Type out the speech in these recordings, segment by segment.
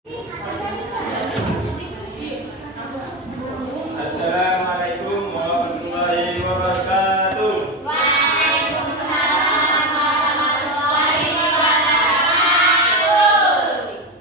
Assalamualaikum warahmatullahi wabarakatuh.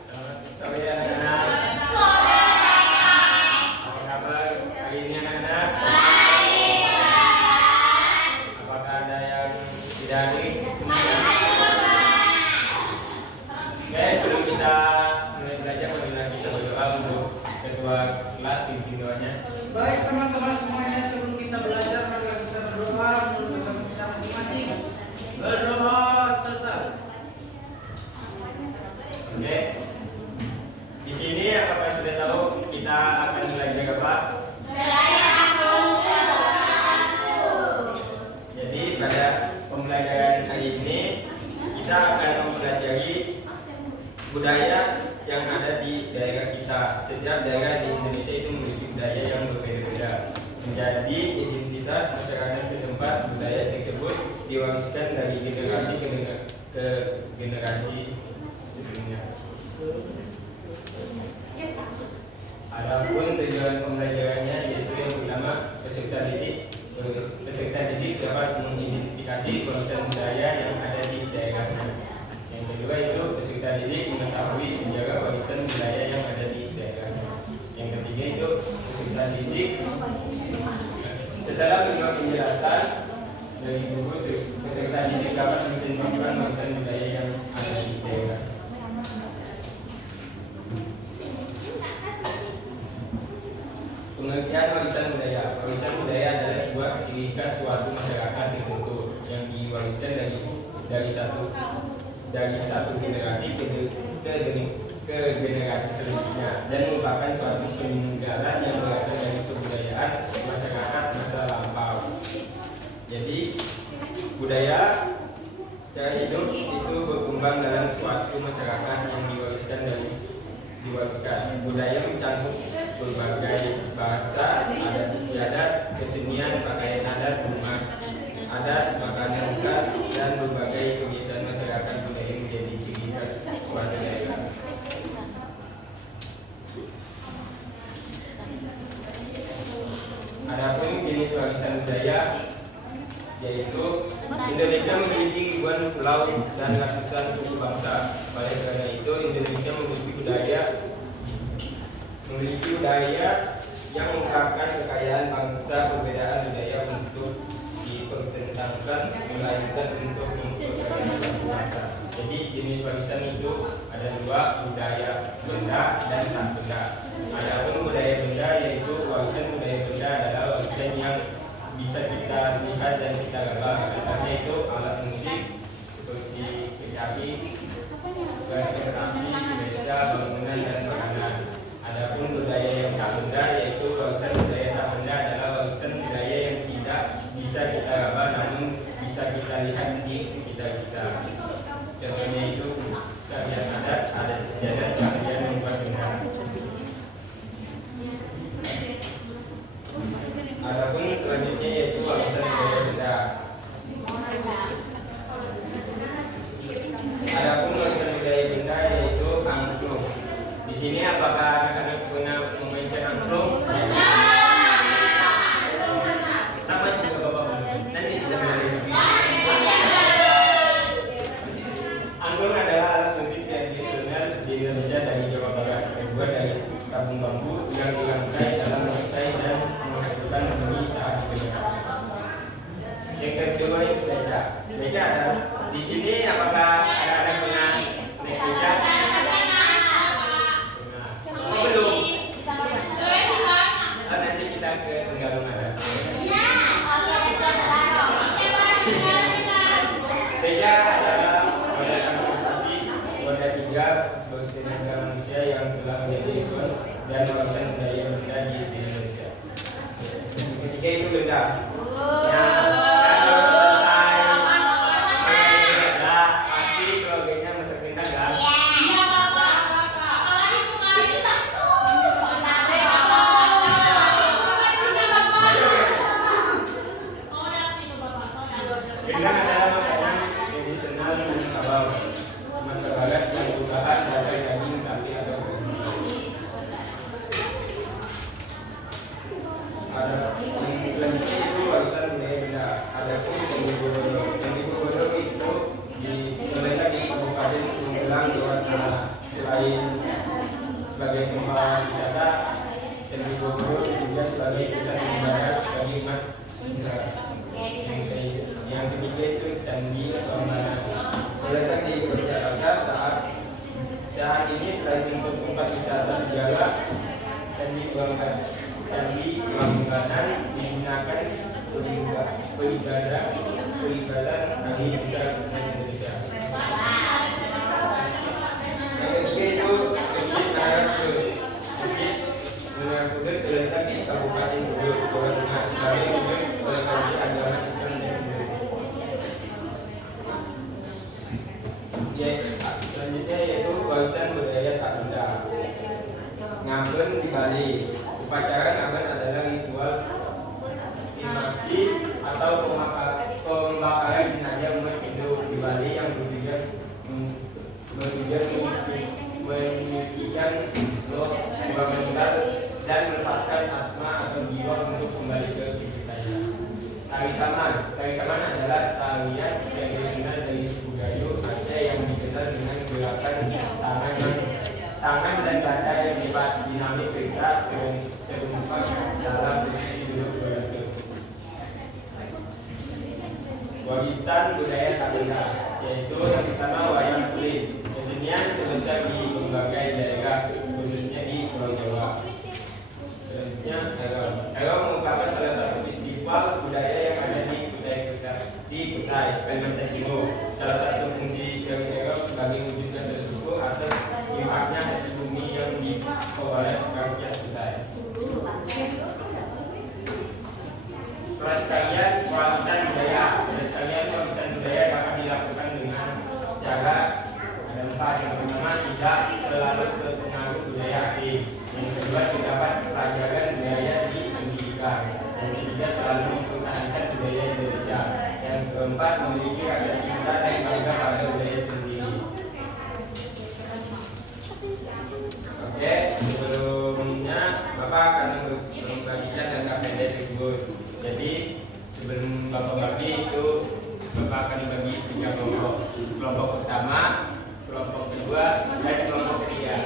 Selamat sore anak-anak. Apa kabar hari ini anak-anak? Apakah ada yang tidak hadir semuanya? Oke, sebelum kita mulai belajar, marilah kita berdoa untuk ketua kelas, pimpin doanya. Baik teman-teman semuanya, sebelum kita belajar mari kita berdoa menurut agama kita masing-masing. Berdoa selesai. Oke. Di sini apakah sudah tahu kita akan belajar apa? Jadi pada pembelajaran hari ini kita akan mempelajari budaya yang ada di daerah kita. Setiap daerah di Indonesia itu memiliki budaya yang berbeda-beda. Menjadi identitas masyarakat setempat, budaya tersebut diwariskan dari generasi ke generasi sebelumnya. Adapun tujuan pembelajarannya yaitu yang pertama, peserta didik dapat mengidentifikasi warisan budaya yang ada di daerahnya. Yang kedua itu peserta didik mengetahui sejarah warisan budaya yang ada di daerahnya. Yang ketiga itu peserta didik setelah menerima penjelasan dari guru, peserta didik dapat menceritakan warisan budaya yang ada di daerah. Pengertian warisan budaya. Warisan budaya adalah sebuah ciri khas suatu masyarakat tertentu yang diwariskan dari satu generasi ke generasi selanjutnya dan merupakan suatu peninggalan yang berasal dari kebudayaan masyarakat masa lampau. Jadi budaya cara hidup itu berkembang dalam suatu masyarakat yang diwariskan. Budaya mencakup berbagai bahasa, adat istiadat, kesenian, pakaian adat, rumah adat, makanan khas, dan berbagai kebiasaan masyarakat budaya menjadi ciri khas suatu daerah. Adapun jenis warisan budaya yaitu Indonesia memiliki ribuan pulau dan ratusan suku bangsa. Oleh karena itu Indonesia memiliki budaya yang mengungkapkan kekayaan bangsa. Perbedaan budaya untuk dipertentangkan melainkan untuk memperkaya bangsa. Jadi jenis warisan itu ada dua, budaya benda dan tak benda. Adapun budaya benda yaitu warisan budaya benda adalah warisan yang bisa kita lihat dan kita raba. Contohnya itu alat musik seperti kecapi, orkestrasi, meja, bangunan dan makanan. Adapun budaya yang tak benda yaitu warisan budaya tak benda adalah warisan budaya yang tidak bisa kita raba namun bisa kita lihat di sekitar kita. Contohnya itu tarian adat istiadat, tarian membuat benda. Adapun selanjutnya yaitu warisan budaya benda. Adapun warisan budaya benda yaitu angklung. Di sini apakah anak-anak pernah memainkan angklung? Sama juga bapak-bapak. Nanti kita belajar. Angklung adalah alat musik yang dikenal di Indonesia dari Jawa Barat, terbuat dari tabung bambu yang dirangkai dalam rantai dan menghasilkan bunyi saat digerakkan. Yang kedua itu beca. Beca ada di sini. Apakah anak-anak pernah naik beca? Oh, belum. Nanti kita ke Tenggalung ada. Beca adalah wadah transportasi, wadah tiga bertenaga manusia yang telah menjadi ikon dan warisan budaya benda di Indonesia. Ketiga itu benda. Nah, kalau selesai nah, pasti keluarganya masak benda kan? Iya bapak. Apalagi kemarin benda adalah makanan tradisional Minangkabau, Sumatera Barat yang merupakan dasar daging sapi atau sebagai pembawa wisata, Candi Borobudur juga sebagai pusat ibadah bagi umat Hindu. Yang ketiga itu Candi Prambanan. Terletak di Yogyakarta. Saat ini selain untuk tempat wisata sejarah, Candi Prambanan digunakan peribadatan kami besar Indonesia. Yang ketiga itu Masjid Menara Kudus. Masjid Menara Kudus terletak di Kabupaten Kudus, Jawa Tengah, sebagai wujud toleransi agama Islam dan Hindu. Selanjutnya yaitu warisan budaya tak benda. Ngaben di Bali. Upacara ngaben adalah ritual kremasi atau pembakaran jenazah umat Hindu di Bali yang bertujuan menyucikan roh mental dan melepaskan atma atau jiwa untuk kembali ke kehidupannya. Tari saman adalah tarian yang dikenal dari suku Gayo Aceh yang dikenal dengan gerakan tangan dan dada yang hebat, dinamis serta serempak dalam posisi duduk berlutut. Warisan budaya tak benda, yaitu yang pertama wayang kulit. Kesenian terbesar di berbagai daerah, khususnya di Pulau Jawa. Selanjutnya Ero merupakan salah satu festival budaya yang ada di Kutai, Kalimantan Timur. Salah satu fungsi dari Ero sebagai wujud rasa syukur atas limpahnya hasil bumi yang diperoleh rakyat Kutai. Pelestarian warisan budaya dapat dilakukan dengan cara ada 4. Yang pertama, tidak terlalu terpengaruh budaya asing. Yang kedua, terdapat pelajaran budaya di pendidikan. Yang ketiga, selalu mempertahankan budaya Indonesia. Yang keempat, memiliki rasa cinta dan bangga pada budaya sendiri. Oke, sebelumnya Bapak akan membagikan data pendek tersebut. Jadi sebelum Bapak bagi itu, Bapak akan bagi 3 kelompok. Kelompok pertama, kelompok kedua, dan kelompok ketiga.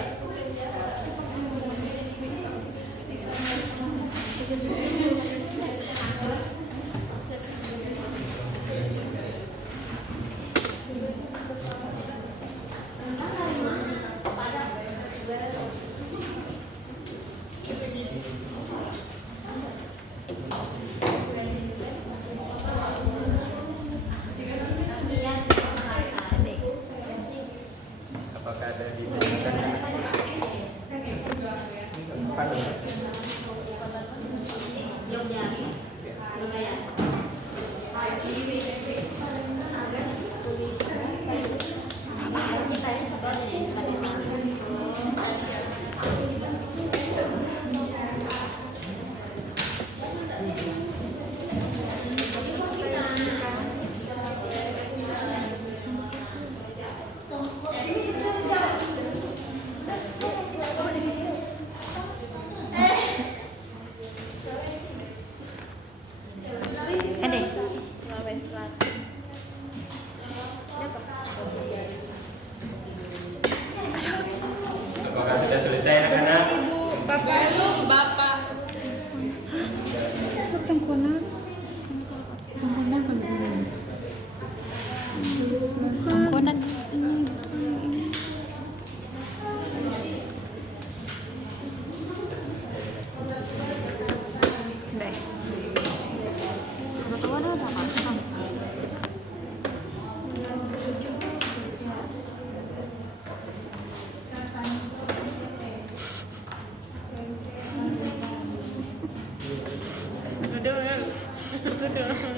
Apakah ada di Apakah sudah selesai anak-anak? Bapak.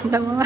Udah mama.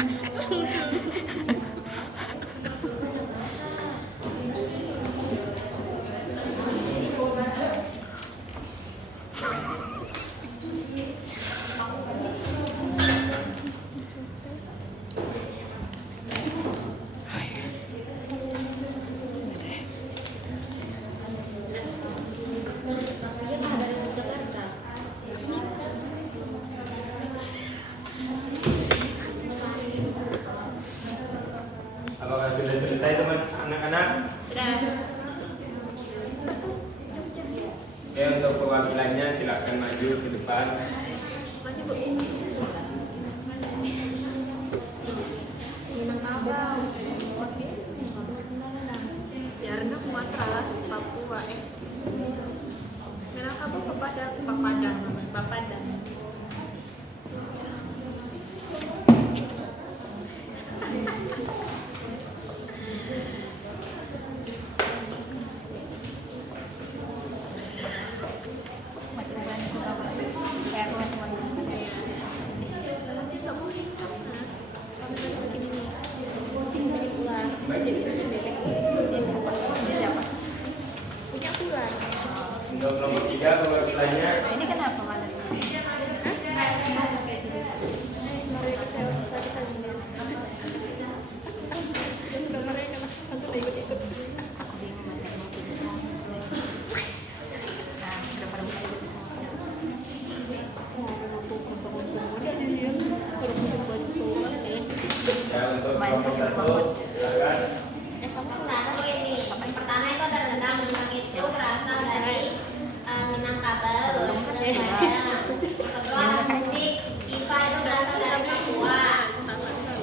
Oke, untuk perwakilannya silakan maju ke depan. Minangkabau. Yarna Sumatera, Papua. Minangkabau Papadang. Papadang. Untuk nomor 3 perwakilannya Ini kenapa mana? ya, untuk nomor 1 silakan. Satu ini, yang pertama itu ada rendang. Rendang itu berasal dari Minangkabau. Yang kedua ada musik, Iva itu berasal dari Papua.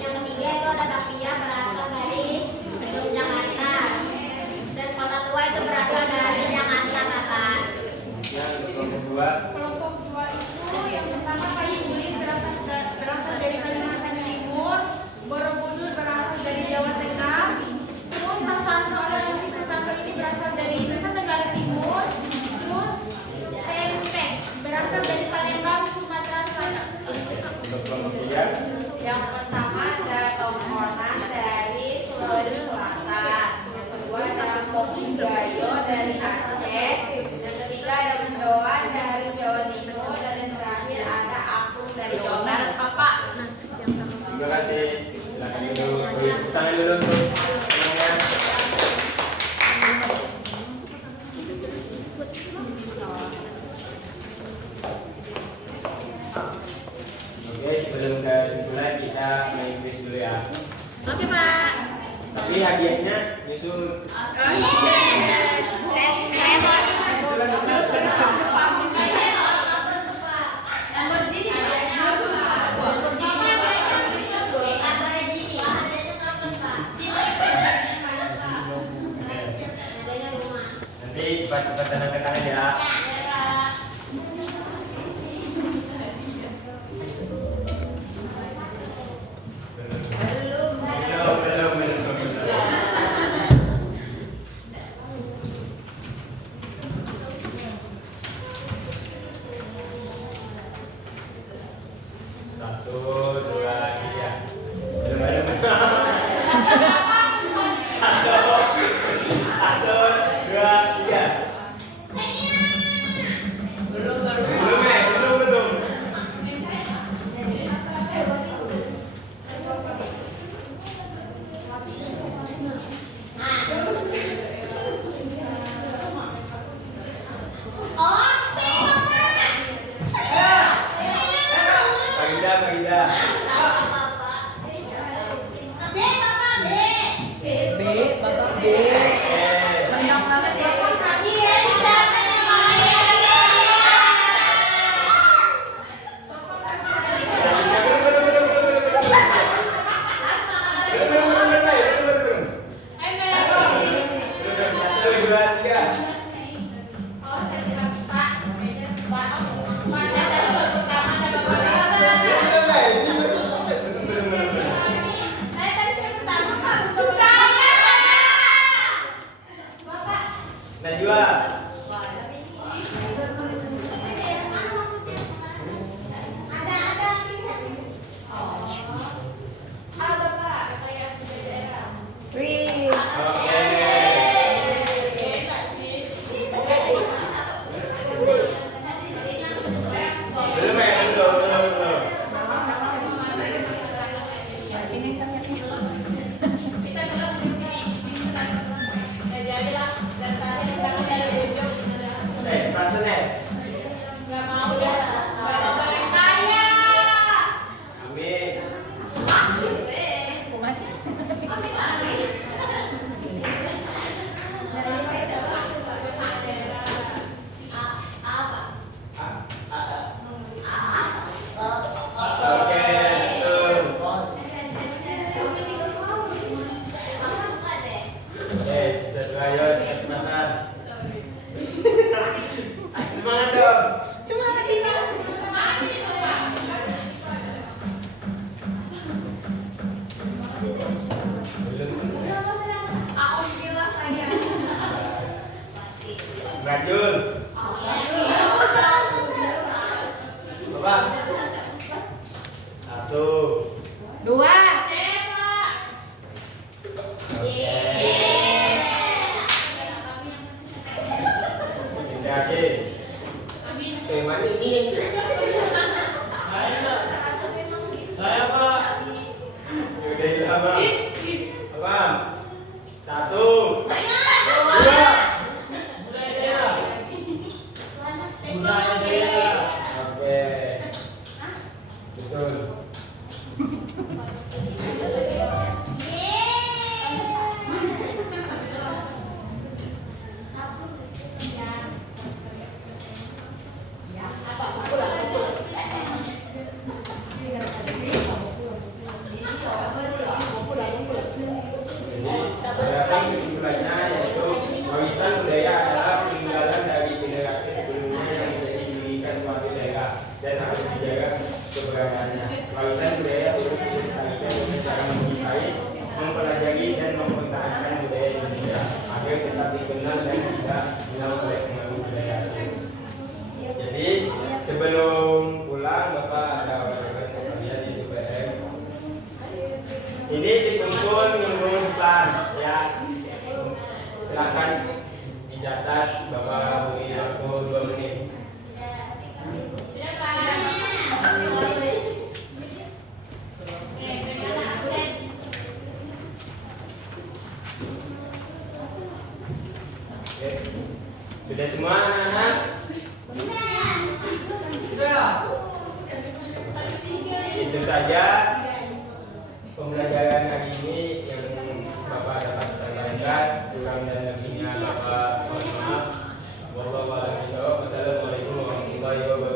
Yang ketiga itu ada bakpia berasal dari Yogyakarta. Dan kota tua itu berasal dari Jakarta, Bapak. Ya, untuk nomor 2 Kelompok dua itu yang pertama Kayu Buih berasal dari Kalimantan Timur, Borobudur berasal dari Jawa Tengah, terus Sasanto ada musik Sasanto ini berasal dari Nusa Tenggara Timur, terus Pempek berasal dari Palembang, Sumatera Selatan. untuk nomor 3 Yang pertama ada tongkonan dari Sulawesi Selatan, yang kedua ada kopi gayo dari Aceh, yang ketiga ada mendoan dari Jawa Timur, dan yang terakhir ada apung dari Jawa Barat. Bapak, terima kasih. Silakan dulu beri tepuk tangan dulu untuk semuanya. Oke, sebelum ke kesimpulan kita main quiz dulu ya. Oke, Pak. Tapi hadiahnya nyusul. Nanti cepat-cepat tanda tangan ya. Belum. Saya mana ini? Saya Pak. Yaudah itu abang. Abang. 1, 2. Budaya daerah. Budaya daerah. Oke. Betul. Jadi kesimpulannya yaitu warisan budaya adalah peninggalan dari generasi sebelumnya yang menjadi ciri khas suatu daerah dan harus dijaga keberadaannya. Warisan budaya perlu dilestarikan dengan cara mencintai, mempelajari dan mempertahankan budaya Indonesia agar tetap dikenal dan tidak hilang oleh pengaruh budaya asing. Jadi sebelum pulang Bapak ada orang-orang kalian di DPR. Ini dikumpul mengumpulkan ya. Silakan dicatat Bapak beri waktu 2 menit. Oke. Sudah semua anak-anak? Itu saja pembelajaran hari ini yang Bapak dapat sampaikan. Kurang dan lebihnya Bapak mohon maaf. Wassalamualaikum warahmatullahi wabarakatuh.